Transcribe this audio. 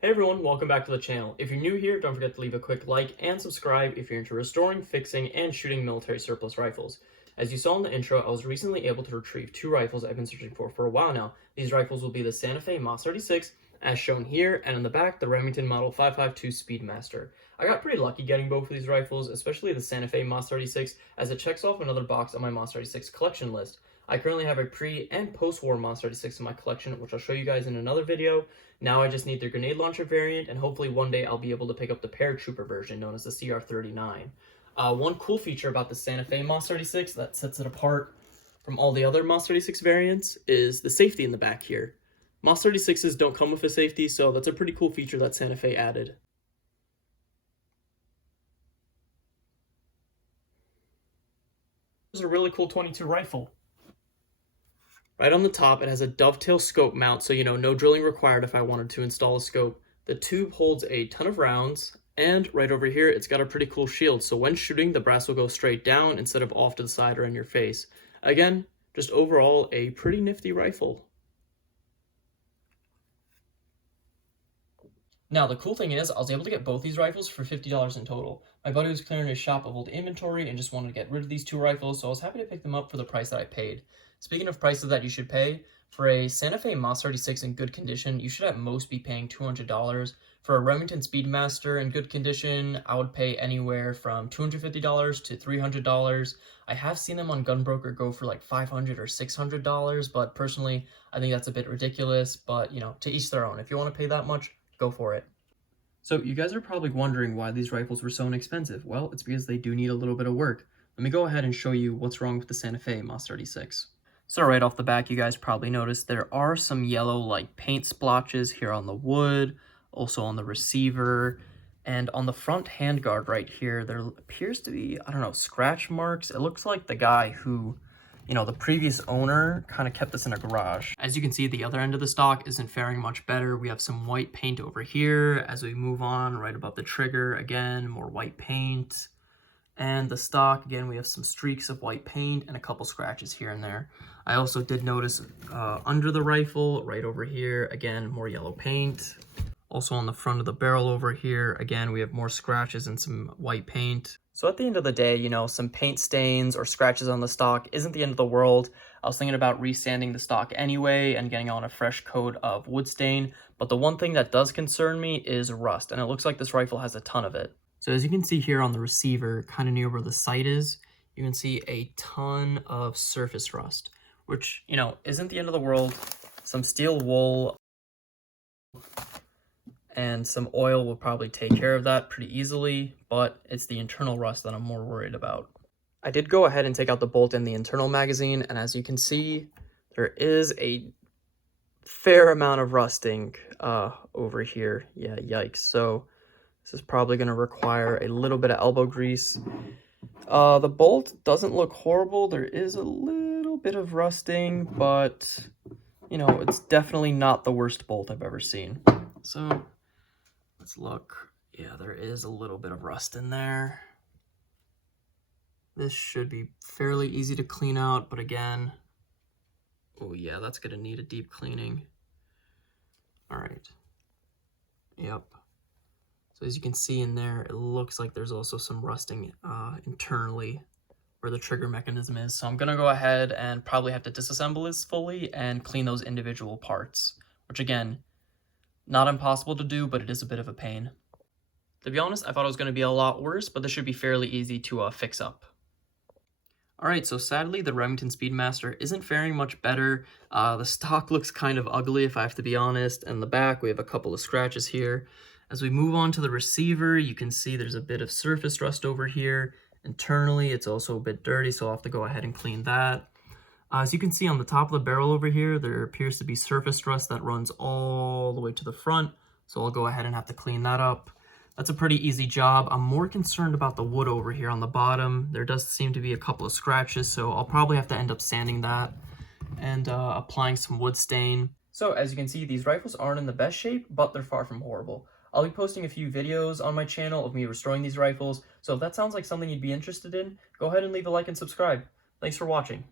Hey everyone, welcome back to the channel. If you're new here, don't forget to leave a quick like and subscribe if you're into restoring, fixing, and shooting military surplus rifles. As you saw in the intro, I was recently able to retrieve two rifles I've been searching for a while now. These rifles will be the Santa Fe MAS 36, as shown here, and in the back, the Remington Model 552 Speedmaster. I got pretty lucky getting both of these rifles, especially the Santa Fe MAS 36, as it checks off another box on my MAS 36 collection list. I currently have a pre- and post-war MAS 36 in my collection, which I'll show you guys in another video. Now I just need the grenade launcher variant, and hopefully one day I'll be able to pick up the paratrooper version known as the CR39. One cool feature about the Santa Fe MAS 36 that sets it apart from all the other MAS 36 variants is the safety in the back here. MAS 36s don't come with a safety, so that's a pretty cool feature that Santa Fe added. This is a really cool 22 rifle. Right on the top, it has a dovetail scope mount, so no drilling required if I wanted to install a scope. The tube holds a ton of rounds, and right over here, it's got a pretty cool shield, so when shooting, the brass will go straight down instead of off to the side or in your face. Again, just overall, a pretty nifty rifle. Now, the cool thing is, I was able to get both these rifles for $50 in total. My buddy was clearing his shop of old inventory and just wanted to get rid of these two rifles, so I was happy to pick them up for the price that I paid. Speaking of prices that you should pay, for a Santa Fe MAS 36 in good condition, you should at most be paying $200. For a Remington Speedmaster in good condition, I would pay anywhere from $250 to $300. I have seen them on Gunbroker go for like $500 or $600, but personally, I think that's a bit ridiculous, but to each their own. If you want to pay that much, go for it. So you guys are probably wondering why these rifles were so inexpensive. Well, it's because they do need a little bit of work. Let me go ahead and show you what's wrong with the Santa Fe MAS 36. So right off the back, you guys probably noticed there are some yellow like paint splotches here on the wood, also on the receiver, and on the front handguard right here, there appears to be, I don't know, scratch marks. It looks like the guy who, the previous owner kind of kept this in a garage. As you can see, the other end of the stock isn't faring much better. We have some white paint over here. As we move on, right above the trigger, again, more white paint. And the stock, again, we have some streaks of white paint and a couple scratches here and there. I also did notice under the rifle, right over here, again, more yellow paint. Also on the front of the barrel over here, again, we have more scratches and some white paint. So at the end of the day, some paint stains or scratches on the stock isn't the end of the world. I was thinking about resanding the stock anyway and getting on a fresh coat of wood stain. But the one thing that does concern me is rust, and it looks like this rifle has a ton of it. So as you can see here on the receiver, kind of near where the sight is, you can see a ton of surface rust, which, isn't the end of the world. Some steel wool and some oil will probably take care of that pretty easily, but it's the internal rust that I'm more worried about. I did go ahead and take out the bolt in the internal magazine, and as you can see, there is a fair amount of rusting over here. Yeah, yikes. So this is probably going to require a little bit of elbow grease. The bolt doesn't look horrible. There is a little bit of rusting, but, it's definitely not the worst bolt I've ever seen. So let's look. Yeah, there is a little bit of rust in there. This should be fairly easy to clean out, but again, oh yeah, that's going to need a deep cleaning. All right. Yep. So as you can see in there, it looks like there's also some rusting internally where the trigger mechanism is. So I'm going to go ahead and probably have to disassemble this fully and clean those individual parts, which again, not impossible to do, but it is a bit of a pain. To be honest, I thought it was going to be a lot worse, but this should be fairly easy to fix up. Alright, so sadly the Remington Speedmaster isn't faring much better. The stock looks kind of ugly if I have to be honest. In the back we have a couple of scratches here. As we move on to the receiver, you can see there's a bit of surface rust over here. Internally, it's also a bit dirty, so I'll have to go ahead and clean that. As you can see on the top of the barrel over here, there appears to be surface rust that runs all the way to the front, so I'll go ahead and have to clean that up. That's a pretty easy job. I'm more concerned about the wood over here on the bottom. There does seem to be a couple of scratches, so I'll probably have to end up sanding that and applying some wood stain. So as you can see, these rifles aren't in the best shape, but they're far from horrible. I'll be posting a few videos on my channel of me restoring these rifles, so if that sounds like something you'd be interested in, go ahead and leave a like and subscribe. Thanks for watching.